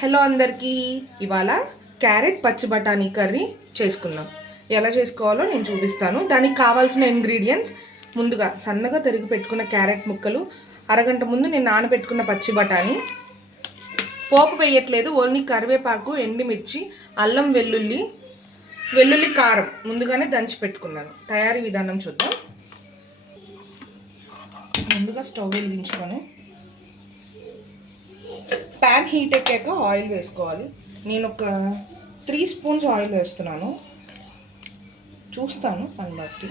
Hello అందరికీ, ఇవాళ carrot పచ్చి బఠానీ కర్రీ చేసుకుందాం. ఎలా చేసుకోవాలో నేను చూపిస్తాను. దానికి కావాల్సిన ఇంగ్రీడియంట్స్: ముందుగా సన్నగా తరిగి పెట్టుకున్న క్యారెట్ ముక్కలు, అరగంట ముందు నేను నానబెట్టుకున్న పచ్చి బఠానీ, పోపు వేయట్లేదు, ఓన్లీ కరివేపాకు, ఎండుమిర్చి, అల్లం, వెల్లుల్లి కారం ముందుగానే దంచి పెట్టుకున్నాను. తయారీ విధానం చూద్దాం. ముందుగా స్టవ్ వెలిగించుకొని ప్యాన్ హీట్ ఎక్కాక ఆయిల్ వేసుకోవాలి. నేను ఒక 3 స్పూన్స్ ఆయిల్ వేస్తున్నాను. చూస్తాను దాన్ని బట్టి.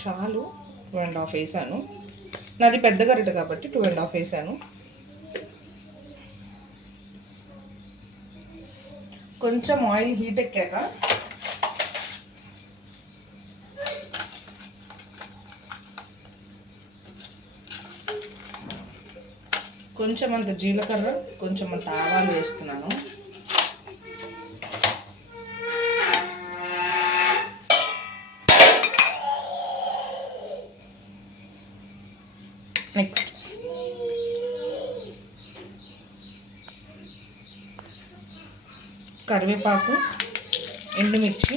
చాలు, 2.5 వేసాను. నాది పెద్ద గరిటె కాబట్టి 2.5 వేసాను. కొంచెం ఆయిల్ హీట్ ఎక్కాక కొంచెం అంత జీలకర్ర, కొంచెం అంత ఆవాలు వేస్తున్నాను. నెక్స్ట్ కరివేపాకు, ఎండుమిర్చి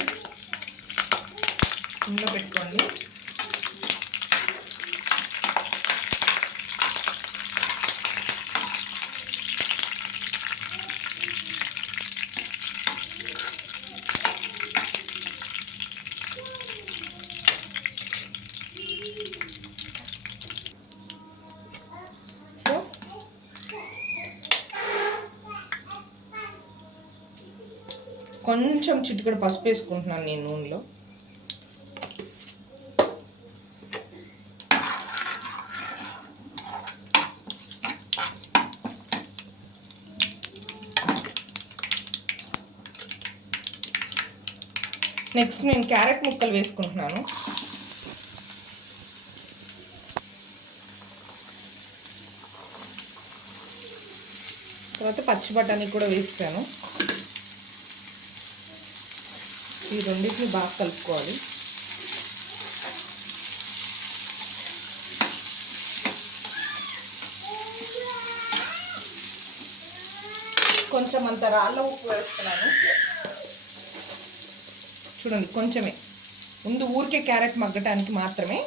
ఇందులో పెట్టుకోండి. కొంచెం చిటికెడు పసుపు వేసుకుంటున్నాను నేను నూనెలో. నెక్స్ట్ నేను క్యారెట్ ముక్కలు వేసుకుంటున్నాను. తర్వాత పచ్చి బఠానీ కూడా వేస్తాను. ఈ రెండింటిని బాగా కలుపుకోవాలి. కొంచెం అంత రాళ్ళ ఉప్పు వేస్తున్నాను. చూడండి, కొంచెమే, ముందు ఊరికే క్యారెట్ మగ్గటానికి మాత్రమే.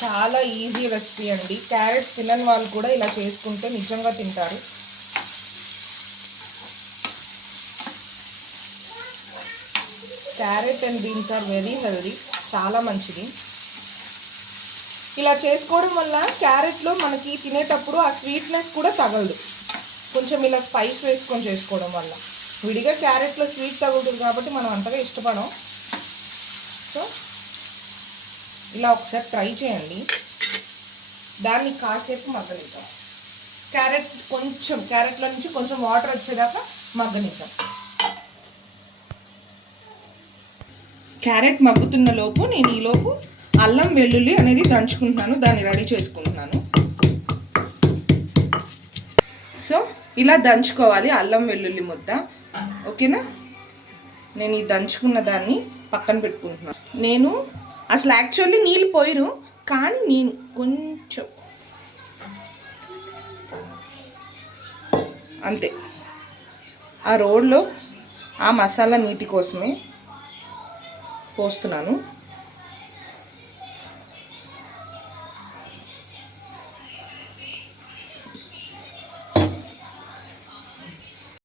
చాలా ఈజీ రెసిపీ అండి. క్యారెట్ తినని వాళ్ళు కూడా ఇలా చేసుకుంటే నిజంగా తింటారు. Carrot and beans are very healthy, చాలా మంచిది. ఇలా చేసుకోవడం వల్ల క్యారెట్లో మనకి తినేటప్పుడు ఆ స్వీట్నెస్ కూడా తగలదు. కొంచెం ఇలా స్పైస్ వేసుకొని చేసుకోవడం వల్ల. విడిగా క్యారెట్లో స్వీట్ తగులుతుంది కాబట్టి మనం అంతగా ఇష్టపడం. సో ఇలా ఒకసారి ట్రై చేయండి. దాన్ని కాసేపు మగ్గనిద్దాం. క్యారెట్లో నుంచి కొంచెం వాటర్ వచ్చేదాకా మగ్గనిద్దాం. క్యారెట్ మగ్గుతున్న లోపు నేను ఈలోపు అల్లం, వెల్లుల్లి అనేది దంచుకుంటున్నాను. దాన్ని రెడీ చేసుకుంటున్నాను. సో ఇలా దంచుకోవాలి అల్లం వెల్లుల్లి ముద్ద. ఓకేనా? నేను ఈ దంచుకున్న దాన్ని పక్కన పెట్టుకుంటున్నాను. నేను అసలు యాక్చువల్లీ నీళ్ళు పోయిరు, కానీ నేను కొంచెం అంతే ఆ రోడ్లో ఆ మసాలా నీటి కోసమే పోస్తున్నాను.